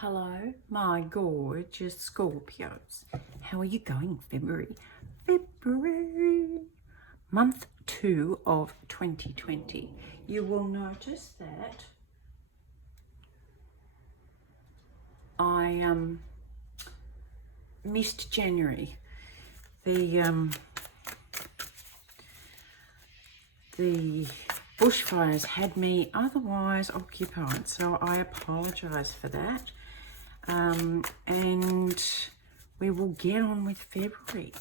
Hello, my gorgeous Scorpios. How are you going, February? February, month 2 of 2020. You will notice that I missed January. The bushfires had me otherwise occupied, so I apologise for that. And we will get on with February.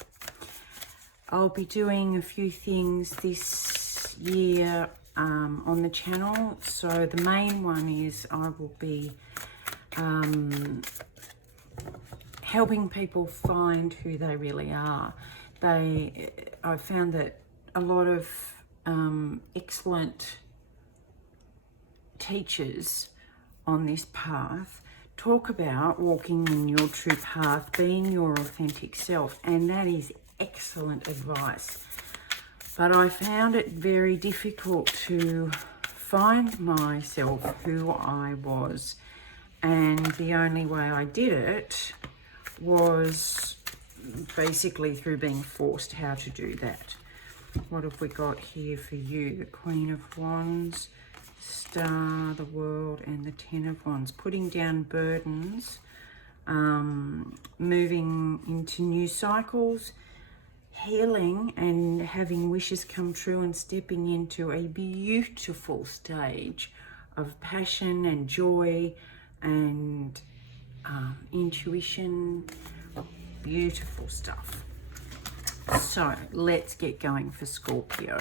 I'll be doing a few things this year on the channel. So the main one is I will be helping people find who they really are. I found that a lot of excellent teachers on this path talk about walking in your true path, being your authentic self, and that is excellent advice. But I found it very difficult to find myself, who I was, and the only way I did it was basically through being forced how to do that. What have we got here for you? The Queen of Wands, Star, the World, and the Ten of Wands. Putting down burdens, moving into new cycles, healing and having wishes come true, and stepping into a beautiful stage of passion and joy and intuition. Beautiful stuff. So let's get going for Scorpio.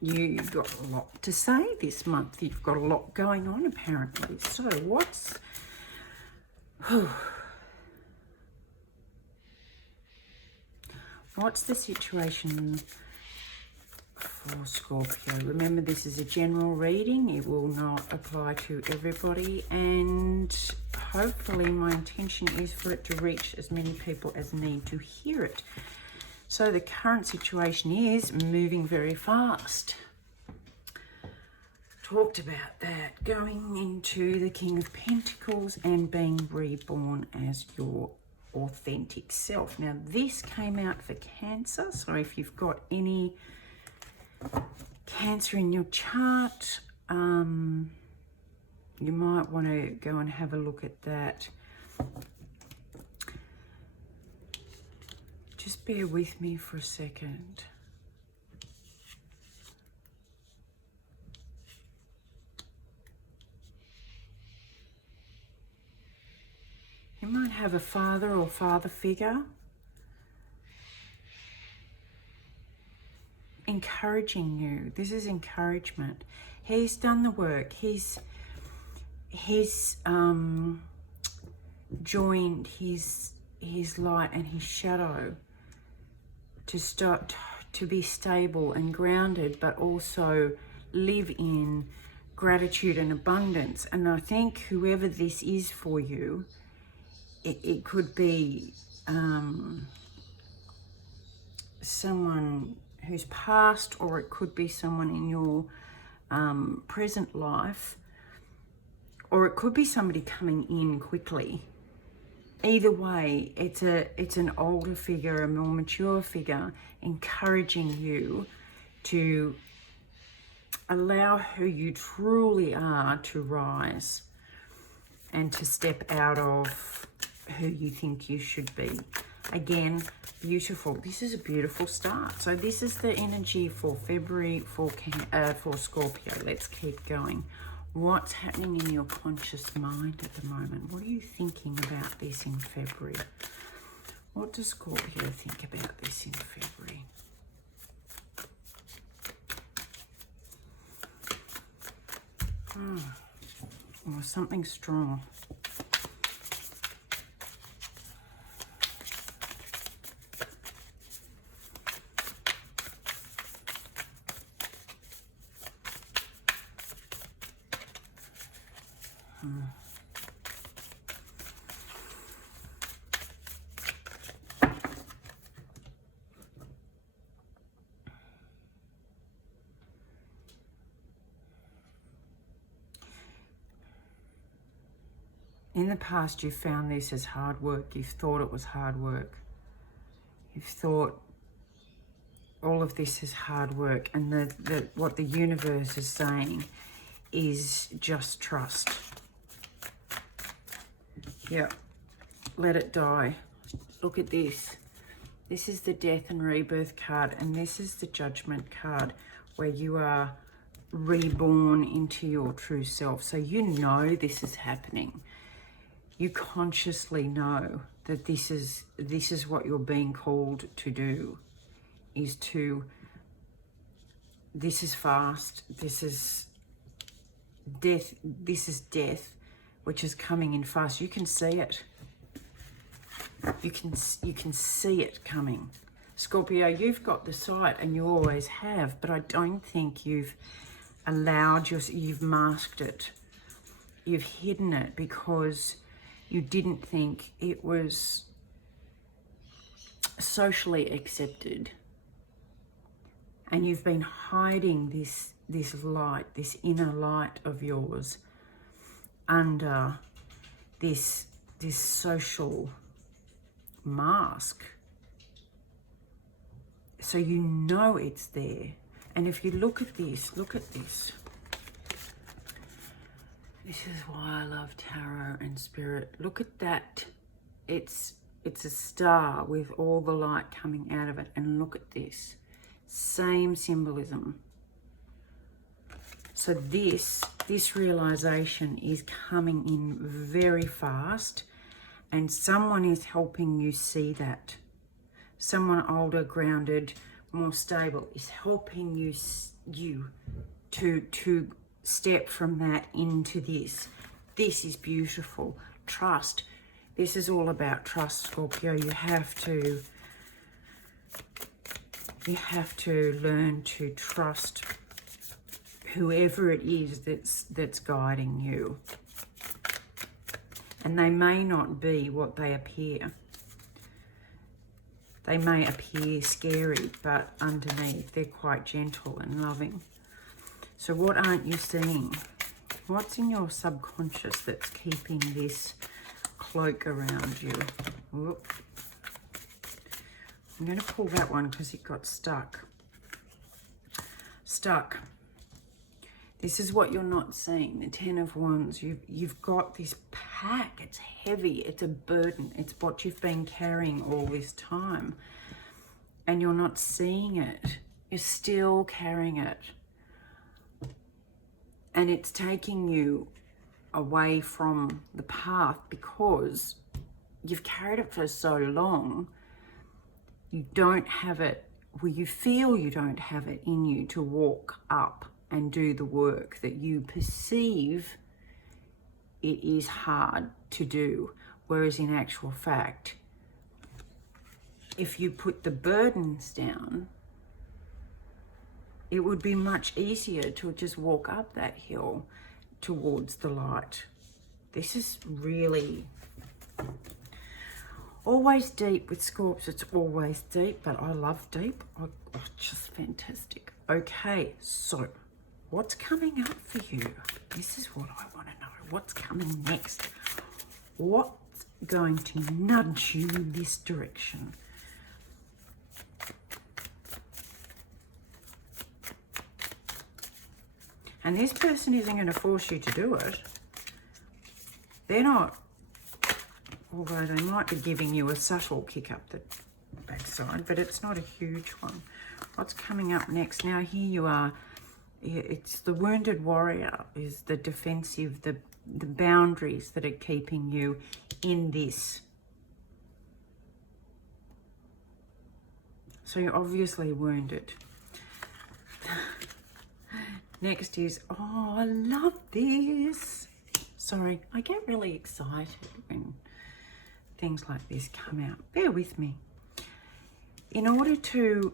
You've got a lot to say this month. You've got a lot going on apparently. So what's the situation for Scorpio? Remember, this is a general reading. It will not apply to everybody, and hopefully my intention is for it to reach as many people as need to hear it. So the current situation is moving very fast. Talked about that, going into the King of Pentacles and being reborn as your authentic self. Now this came out for Cancer, so if you've got any Cancer in your chart, you might want to go and have a look at that. Just bear with me for a second. You might have a father or father figure encouraging you. This is encouragement. He's done the work. He's joined his light and his shadow to start to be stable and grounded, but also live in gratitude and abundance. And I think whoever this is for you, it could be someone who's passed, or it could be someone in your present life, or it could be somebody coming in quickly. Either way, it's an older figure, a more mature figure, encouraging you to allow who you truly are to rise and to step out of who you think you should be. Again, beautiful. This is a beautiful start. So this is the energy for February for Scorpio. Let's keep going. What's happening in your conscious mind at the moment? What are you thinking about this in February? What does Scorpio think about this in February? Or something strong. In the past, you found this as hard work. You've thought it was hard work. You've thought all of this is hard work. And what the universe is saying is just trust. Yeah. Let it die. Look at this. This is the death and rebirth card. And this is the judgment card, where you are reborn into your true self. So you know this is happening. You consciously know that this is what you're being called to do, is to, this is fast, this is death, which is coming in fast. You can see it. You can see it coming. Scorpio, you've got the sight, and you always have, but I don't think you've you've masked it. You've hidden it because you didn't think it was socially accepted. And you've been hiding this light, this inner light of yours, under this social mask. So you know it's there. And if you look at this. This is why I love tarot and spirit. Look at that. It's a star with all the light coming out of it. And look at this. Same symbolism. So this realization is coming in very fast, and someone is helping you see that. Someone older, grounded, more stable is helping you to step from that into this. This is beautiful. Trust. This is all about trust, Scorpio. You have to learn to trust whoever it is that's guiding you. And they may not be what they appear. They may appear scary, but underneath they're quite gentle and loving. So what aren't you seeing? What's in your subconscious that's keeping this cloak around you? Whoop. I'm going to pull that one because it got stuck. Stuck. This is what you're not seeing. The Ten of Wands. You've got this pack. It's heavy. It's a burden. It's what you've been carrying all this time. And you're not seeing it. You're still carrying it. And it's taking you away from the path because you've carried it for so long. You don't have it, well, you feel you don't have it in you to walk up and do the work that you perceive it is hard to do. Whereas in actual fact, if you put the burdens down, it would be much easier to just walk up that hill towards the light. This is really always deep with Scorps. It's always deep, but I love deep. Oh, just fantastic. Okay, so what's coming up for you? This is what I want to know. What's coming next? What's going to nudge you in this direction? And this person isn't going to force you to do it. They're not, although they might be giving you a subtle kick up the backside, but it's not a huge one. What's coming up next? Now here you are. It's the wounded warrior, is the defensive, the boundaries that are keeping you in this. So you're obviously wounded. Next is, oh, I love this. Sorry, I get really excited when things like this come out. Bear with me. In order to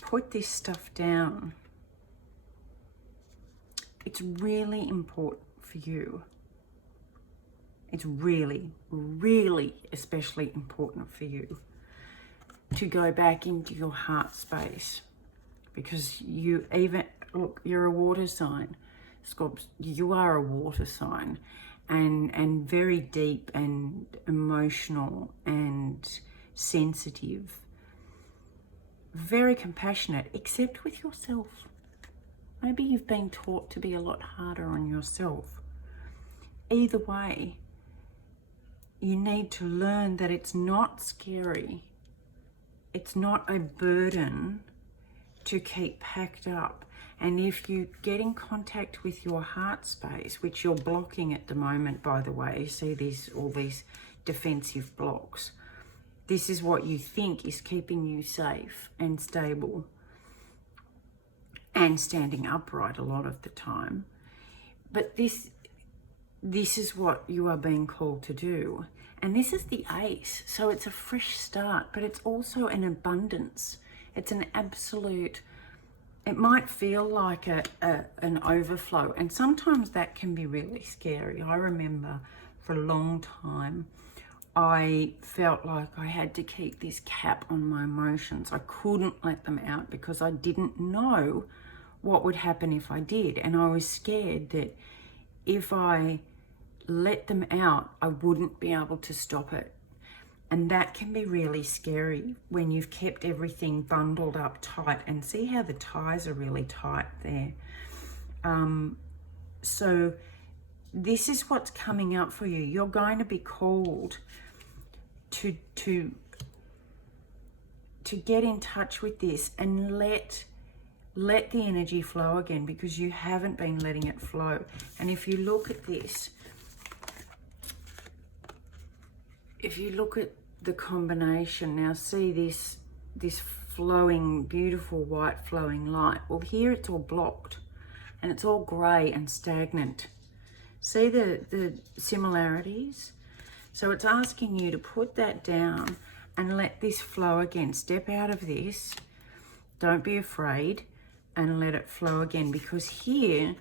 put this stuff down, it's really important for you. It's really, really especially important for you to go back into your heart space, because you even, look, you're a water sign. Scorps, you are a water sign, and very deep and emotional and sensitive, very compassionate, except with yourself. Maybe you've been taught to be a lot harder on yourself. Either way, you need to learn that it's not scary. It's not a burden to keep packed up. And if you get in contact with your heart space, which you're blocking at the moment, by the way, you see all these defensive blocks. This is what you think is keeping you safe and stable and standing upright a lot of the time. But this is what you are being called to do. And this is the ace. So it's a fresh start, but it's also an abundance. It's an absolute, it might feel like an overflow. And sometimes that can be really scary. I remember for a long time, I felt like I had to keep this cap on my emotions. I couldn't let them out because I didn't know what would happen if I did. And I was scared that if I let them out, I wouldn't be able to stop it. And that can be really scary when you've kept everything bundled up tight. And see how the ties are really tight there. So this is what's coming up for you. You're going to be called to get in touch with this and let the energy flow again, because you haven't been letting it flow. And if you look at this, if you look at the combination, now see this flowing, beautiful white flowing light. Well, here it's all blocked and it's all grey and stagnant. See the similarities? So it's asking you to put that down and let this flow again. Step out of this. Don't be afraid and let it flow again, because here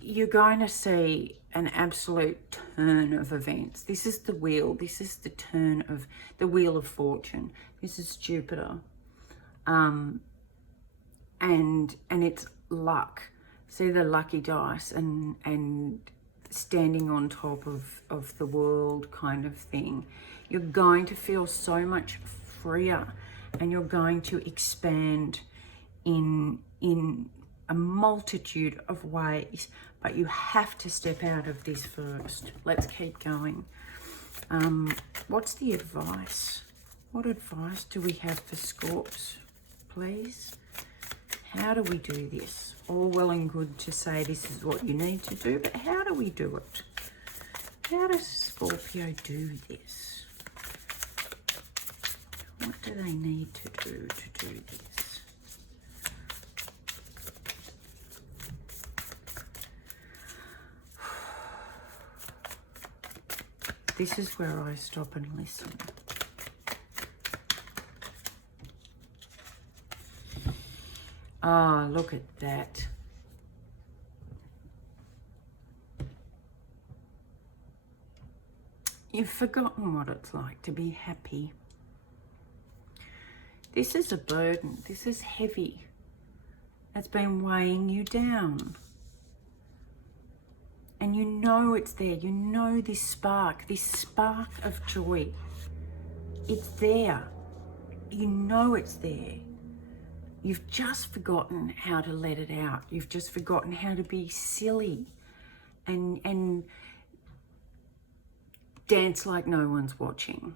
you're going to see an absolute turn of events. This is the wheel. This is the turn of the wheel of fortune. This is Jupiter. And it's luck. See the lucky dice and standing on top of the world kind of thing. You're going to feel so much freer, and you're going to expand in a multitude of ways, but you have to step out of this first. Let's keep going. What's the advice? What advice do we have for Scorps, please? How do we do this? All well and good to say this is what you need to do, but how do we do it? How does Scorpio do this? What do they need to do this? This is where I stop and listen. Ah, look at that. You've forgotten what it's like to be happy. This is a burden. This is heavy. It's been weighing you down. And you know it's there. You know this spark of joy. It's there. You know it's there. You've just forgotten how to let it out. You've just forgotten how to be silly and dance like no one's watching.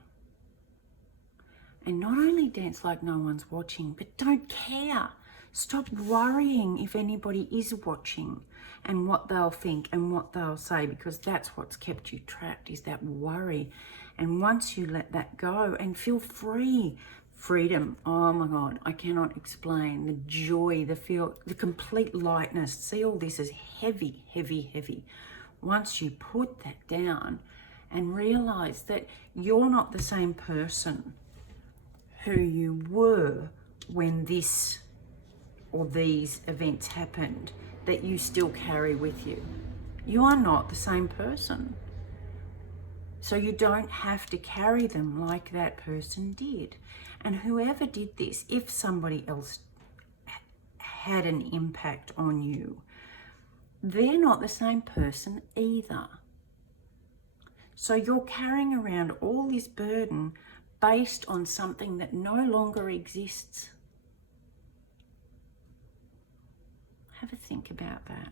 And not only dance like no one's watching, but don't care. Stop worrying if anybody is watching and what they'll think and what they'll say, because that's what's kept you trapped, is that worry. And once you let that go and feel free, freedom, oh my God, I cannot explain the joy, the complete lightness. See, all this is heavy, heavy, heavy. Once you put that down and realize that you're not the same person who you were when this or these events happened, that you still carry with you. You are not the same person. So you don't have to carry them like that person did. And whoever did this, if somebody else had an impact on you, they're not the same person either. So you're carrying around all this burden based on something that no longer exists. Have a think about that.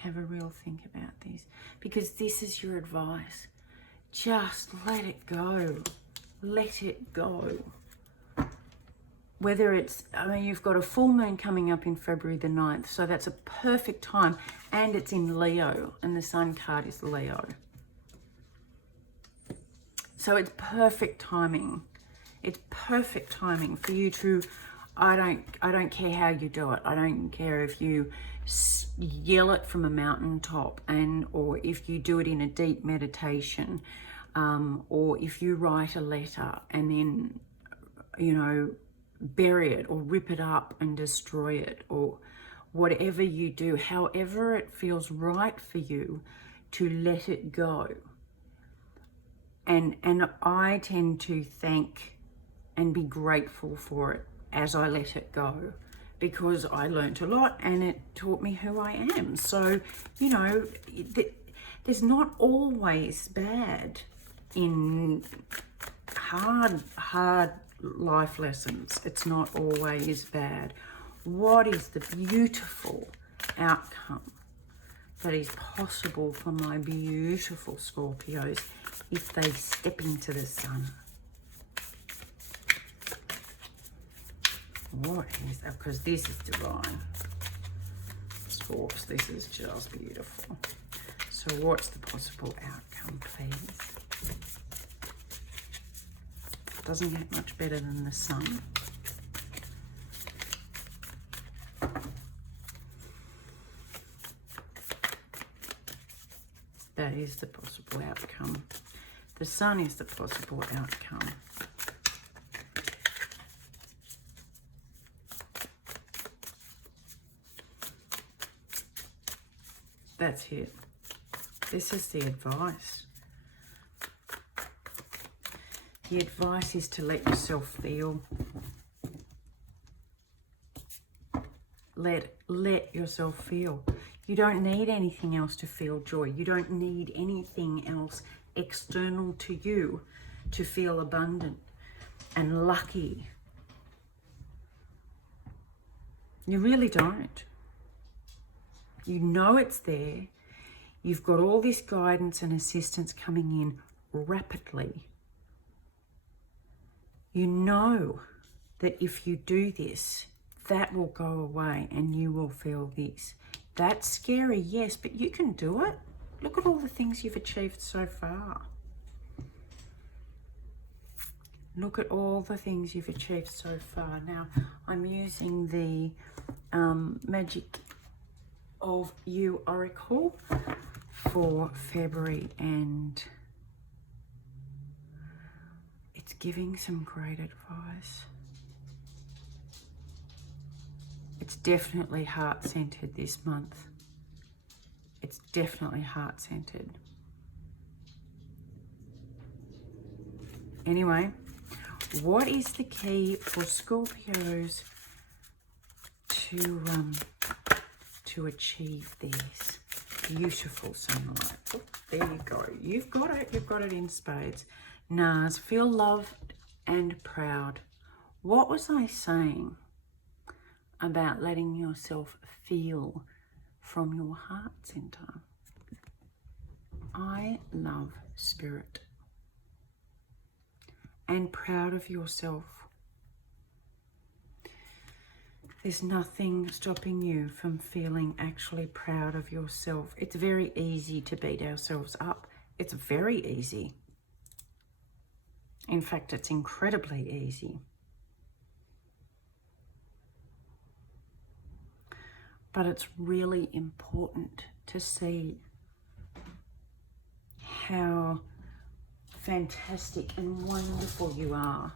Have a real think about this, because this is your advice. Just let it go. Let it go. Whether it's, I mean, you've got a full moon coming up in February the 9th, so that's a perfect time, and it's in Leo, and the Sun card is Leo. So it's perfect timing. It's perfect timing for you to, I don't care how you do it. I don't care if you yell it from a mountaintop, or if you do it in a deep meditation, or if you write a letter and then, you know, bury it or rip it up and destroy it, or whatever you do, however it feels right for you to let it go. And I tend to thank and be grateful for it as I let it go, because I learnt a lot and it taught me who I am. So, you know, there's not always bad in hard life lessons. It's not always bad. What is the beautiful outcome that is possible for my beautiful Scorpios if they step into the sun? What is that? Because this is divine. Scorps, this is just beautiful. So what's the possible outcome, please? Doesn't get much better than the sun. That is the possible outcome. The sun is the possible outcome. That's it. This is the advice. The advice is to let yourself feel. Let yourself feel. You don't need anything else to feel joy. You don't need anything else external to you to feel abundant and lucky. You really don't. You know it's there. You've got all this guidance and assistance coming in rapidly. You know that if you do this, that will go away and you will feel this. That's scary, yes, but you can do it. Look at all the things you've achieved so far. Look at all the things you've achieved so far. Now, I'm using the Magic of You Oracle for February, and it's giving some great advice. It's definitely heart-centered this month. It's definitely heart-centered. Anyway, what is the key for Scorpios to achieve this beautiful sunlight? Oh, there you go. You've got it. You've got it in spades. Nas, feel loved and proud. What was I saying about letting yourself feel from your heart center? I love spirit. And proud of yourself. There's nothing stopping you from feeling actually proud of yourself. It's very easy to beat ourselves up. It's very easy. In fact, it's incredibly easy. But it's really important to see how fantastic and wonderful you are,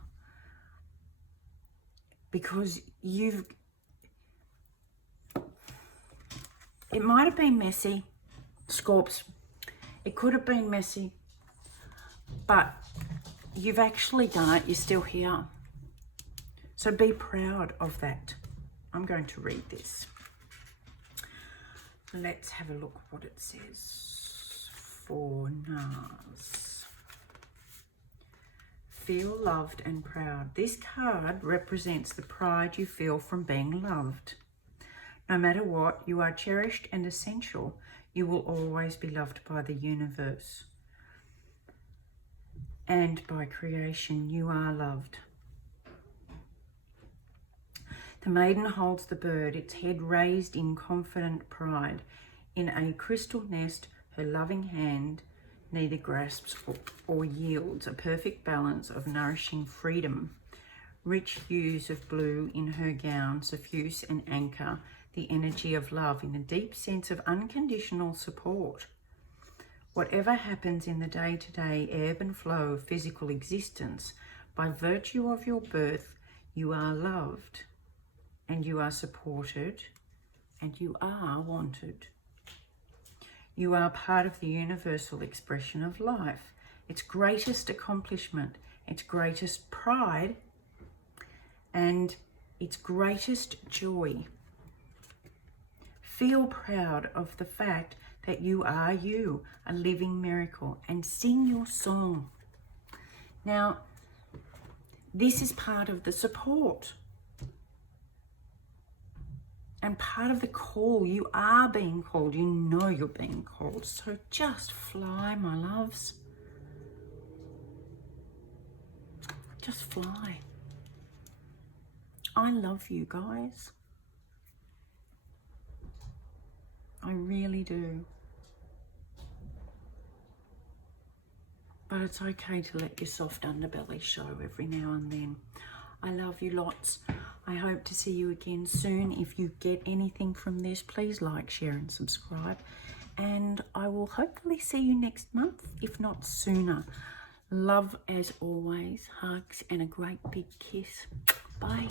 because it might have been messy, Scorps. It could have been messy, but you've actually done it. You're still here. So be proud of that. I'm going to read this. Let's have a look what it says for Nas. Feel loved and proud. This card represents the pride you feel from being loved. No matter what, you are cherished and essential. You will always be loved by the universe. And by creation, you are loved. The maiden holds the bird, its head raised in confident pride. In a crystal nest, her loving hand neither grasps or yields, a perfect balance of nourishing freedom. Rich hues of blue in her gown suffuse and anchor the energy of love in a deep sense of unconditional support. Whatever happens in the day-to-day ebb and flow of physical existence, by virtue of your birth, you are loved, and you are supported, and you are wanted. You are part of the universal expression of life, its greatest accomplishment, its greatest pride, and its greatest joy. Feel proud of the fact that you are you, a living miracle, and sing your song. Now, this is part of the support and part of the call. You are being called. You know you're being called. So just fly, my loves. Just fly. I love you guys. I really do. But it's okay to let your soft underbelly show every now and then. I love you lots. I hope to see you again soon. If you get anything from this, please like, share and subscribe. And I will hopefully see you next month, if not sooner. Love as always. Hugs and a great big kiss. Bye.